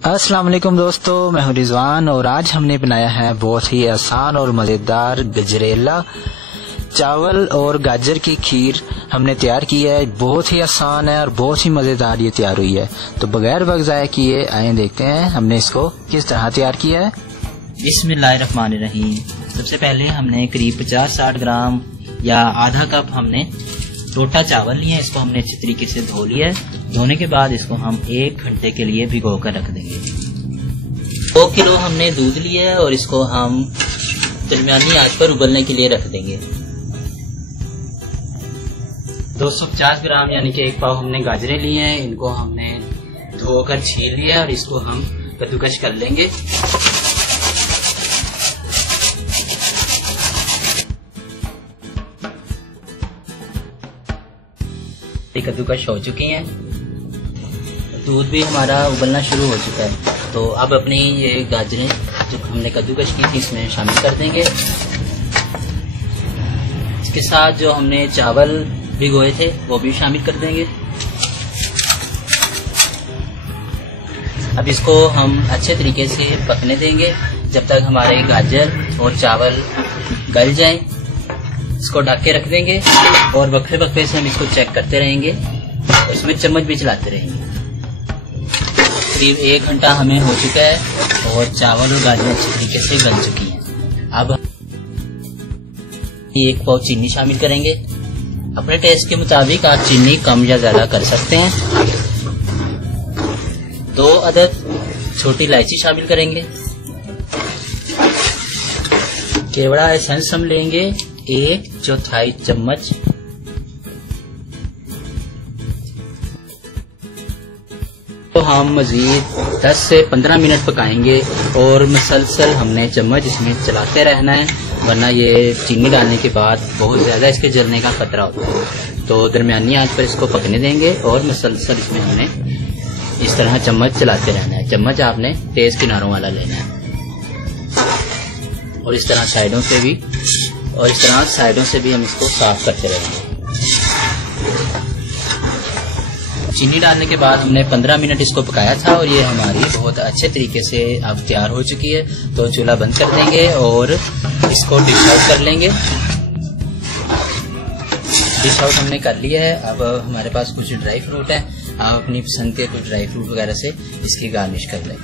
अस्सलाम वालेकुम दोस्तों, मैं हूं रिजवान और आज हमने बनाया है बहुत ही आसान और मज़ेदार गजरेला चावल और गाजर की खीर हमने तैयार की है। बहुत ही आसान है और बहुत ही मज़ेदार ये तैयार हुई है। तो बगैर वक्त ज़ाया किए आए देखते हैं हमने इसको किस तरह तैयार किया है। बिस्मिल्लाहिर्रहमानिर्रहीम। सबसे पहले हमने करीब 50-60 ग्राम या आधा कप हमने टोटा चावल लिए हैं। इसको हमने अच्छी तरीके से धो लिया है। धोने के बाद इसको हम 1 घंटे के लिए भिगो कर रख देंगे। 2 किलो हमने दूध लिया है और इसको हम दरमियानी आंच पर उबलने के लिए रख देंगे। 250 ग्राम यानी कि 1 पाव हमने गाजरें लिए हैं। इनको हमने धोकर छील लिया है और इसको हम कद्दूकस कर लेंगे। कद्दूकस हो चुकी हैं, दूध भी हमारा उबलना शुरू हो चुका है। तो अब अपनी ये गाजरें जो हमने कद्दूकस की थी इसमें शामिल कर देंगे। इसके साथ जो हमने चावल भिगोए थे वो भी शामिल कर देंगे। अब इसको हम अच्छे तरीके से पकने देंगे जब तक हमारे गाजर और चावल गल जाएं। इसको ढक के रख देंगे और वक्फे वक्फे से हम इसको चेक करते रहेंगे और इसमें चम्मच भी चलाते रहेंगे। करीब 1 घंटा हमें हो चुका है और चावल और गाजर अच्छी तरीके से गल चुकी हैं। अब 1 पाव चीनी शामिल करेंगे। अपने टेस्ट के मुताबिक आप चीनी कम या ज्यादा कर सकते हैं। 2 अदद छोटी इलायची शामिल करेंगे। केवड़ा एसेंस हम लेंगे 1/4 चम्मच। तो हम मजीद 10 से 15 मिनट पकाएंगे और मुसलसल हमने चम्मच इसमें चलाते रहना है, वरना ये चीनी डालने के बाद बहुत ज़्यादा इसके जलने का खतरा होता है। तो दरमियानी आंच पर इसको पकने देंगे और मुसलसल इसमें हमने इस तरह चम्मच चलाते रहना है। चम्मच आपने तेज किनारों वाला लेना है और इस तरह साइडों से भी हम इसको साफ करते रहेंगे। चीनी डालने के बाद हमने 15 मिनट इसको पकाया था और ये हमारी बहुत अच्छे तरीके से अब तैयार हो चुकी है। तो चूल्हा बंद कर देंगे और इसको डिश आउट कर लेंगे। डिश आउट हमने कर लिया है। अब हमारे पास कुछ ड्राई फ्रूट है, आप अपनी पसंद के कुछ ड्राई फ्रूट वगैरह से इसकी गार्निश कर लें।